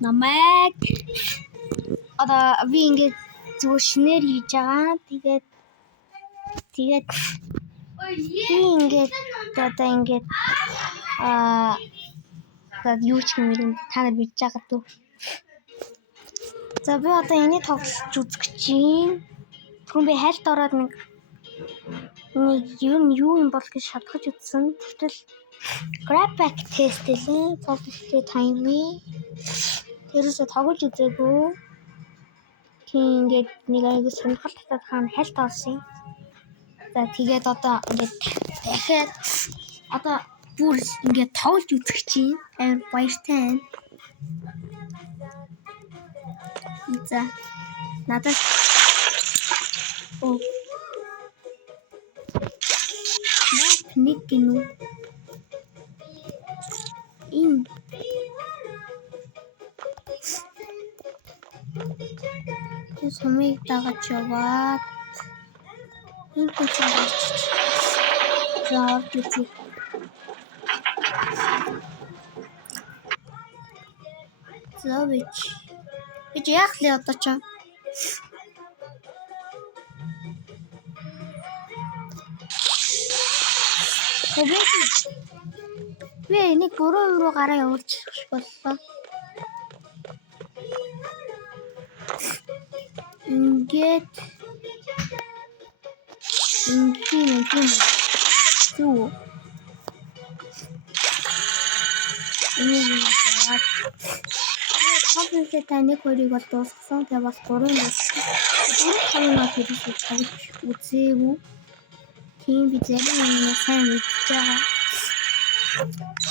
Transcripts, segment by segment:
намайг одоо би ингээд зүгээр шинээр хийж байгаа. Тэгээд би ингээд одоо ингээд юу ч юм та нар бич байгаа дөө. За би одоо энийг тоглож үзэх чинь. Тэгвэл би хайлт ороод нэг юу юм бол гэж шатгаж үзсэн. Тэгтэл graphic test хэлээ. Policy time-ий. Тэрээс тоглож үзээгүй. Тэгээд нэг аягүй сонирхол татаад хаана хайлт орсон. За тэгээд одоо ингээд дахиад одоо бүр ингээд тоглож үзэх чинь амар баяртай. За надад нэг гинүү энэ сумыг дагаж яваад энэ төчөөр заад үзье. За бич яах вэ одоо ч би нэг буруу руу гараа явуулчих боллоо. Ингээд зүү Хавьяа таны хөрийг бол дуусгасан. Тэгээ бас 3 5-аас хэрэгсэж тавьж үзээгүй. Тийм би зарим юм сайн мэдж байгаа.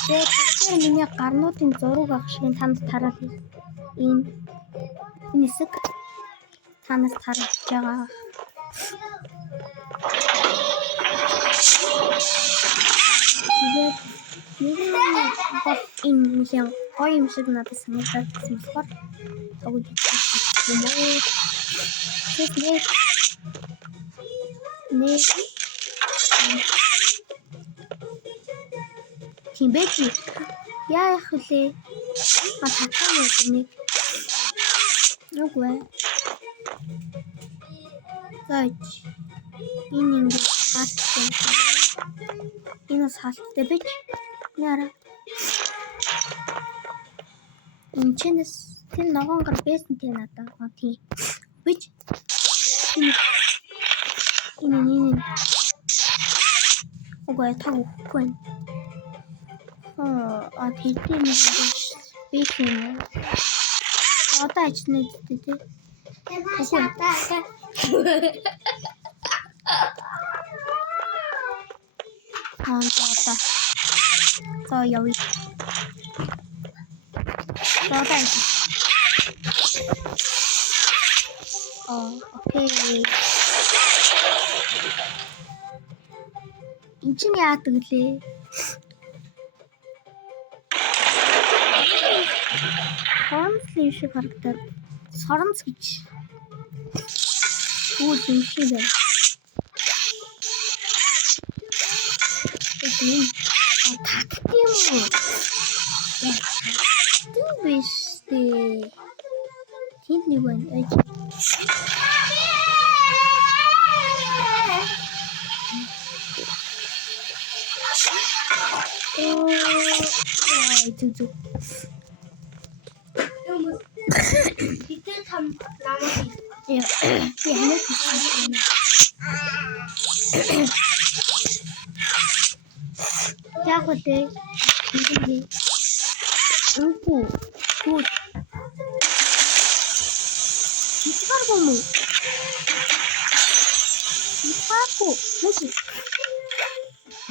Тэгээ миний гарнуудын зураг агшиг танд тараал. Энэ хэсэг танаас тарж байгаа. Тэгээд энэ гоё юм шиг надад санагдаад байсан болохоор тоглож үзсэн юм. Тимбэж яах вэ? Татсан нэг. Нүгвэ. Гайч. Энэ хатсан. Энэ хаттай бич. Яра. Энэ чинэс тэр ногоон гар байсан тийм надад. Тийм. Бич. Энэ. Угаа таггүй. Тэгтээ нэг бич юм. Одоо ажнаа дээ тий. Одоо. За явъя. Окей. Энд чинь яадаг лээ? Соронц шиг харагдаад соронц гэж. Үгүй юм шиг байна. Тийм үү? Тийм биш дээ. Тийм нэг байна. Зүг. Бид там намайг яг үгүй. Үгүй. Итгаргому. Итгаку. Нэши.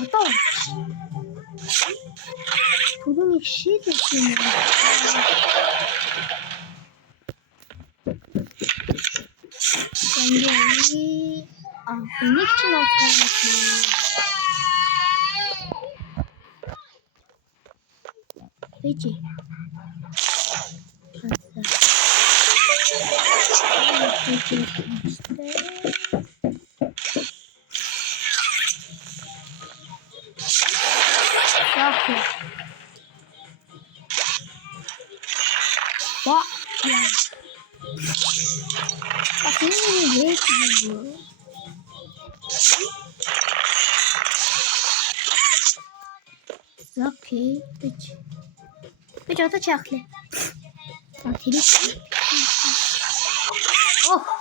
Одоо. Түрүүний шийдэж юм. Нэг ч нотон. Бэжи. What? Yeah. Okay, bitch одоо чаахлаа. Тэр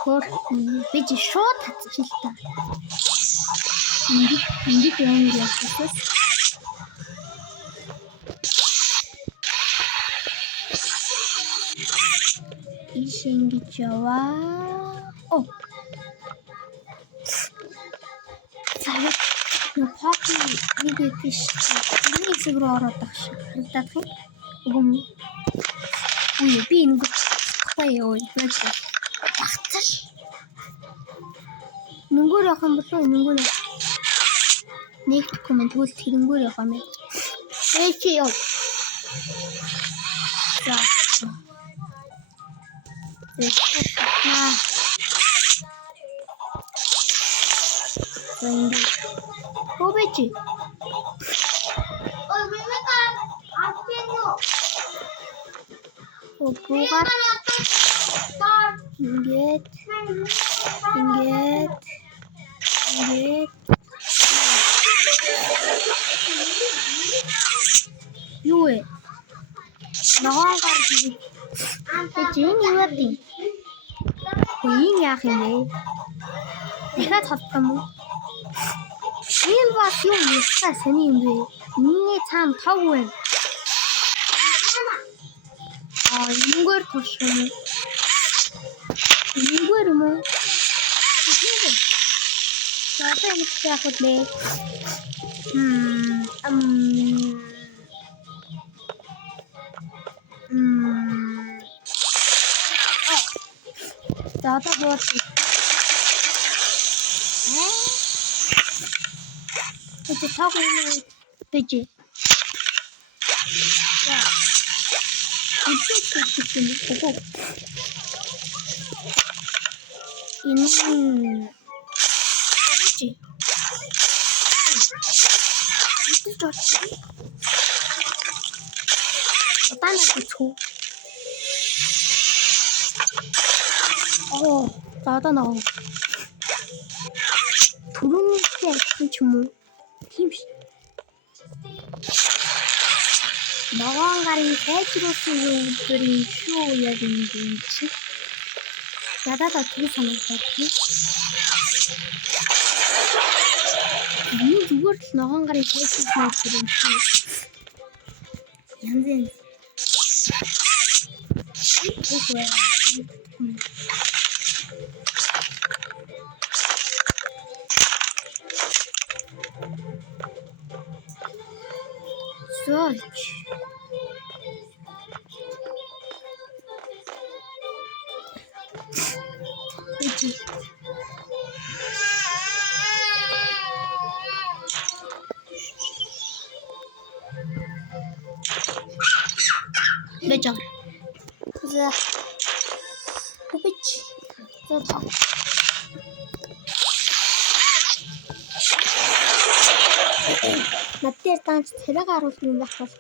хөр bitch шууд татчихлаа. Ингээд юм яасан. Ингэж яваа. Оо. Цаавал нөхөки нэг тийш. Нэг сэгрөө ороод багш. Харагдаад хэ. Угум. Үе би нэг гоё байж багтаж. Нүнгөр явах юм болов уу? Нүнгөр. Нэг комент хөл тэрнгөр явах юм. Чи яа. За. Бобечи. Ой, мемека атено. Опуга. Ингээд. Юу вэ? Наагаар би. Эцэг юу вэ? Хин яах юм бэ? Дахиад холбосон мó. Энэ бас юу нэрсаа сони юм бэ? Миний цаана тав вэ? Нүгээр туршсан юм. Нүгээр юм уу? Одоо энэ яах вэ? За одоо бод. Это так не печи. Да. Это что? Печи. Это что? Это на что? 나다 나. 두릉대 좀 힘. 너왕가리 세키로스들이 쇼야 되는지. 나다가 그렇잖아, 그렇지? 누구 너왕가리 세키로스들이 쇼. 현재. 이거야. Search. Bejar. The which the top. Надад танч царайг харуулах юм байх бол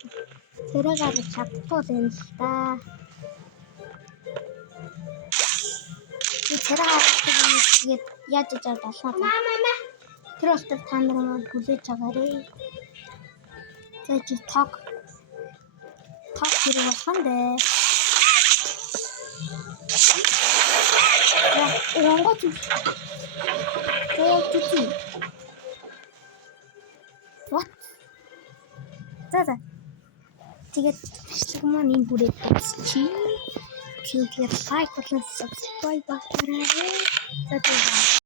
царайг харуулж чадтгүй юм л та. Би царайг харуулах юм тэгээд яаж яаж болох вэ? Тэр болтол та нар маань хүлээж байгаарай. За чи ток хэрэг болох юм дээ. Онгоц. What? За. Тэгээд хүмүүс энэ бүрээд дуусчих. Чи лайк болон subscribe байгаарай. За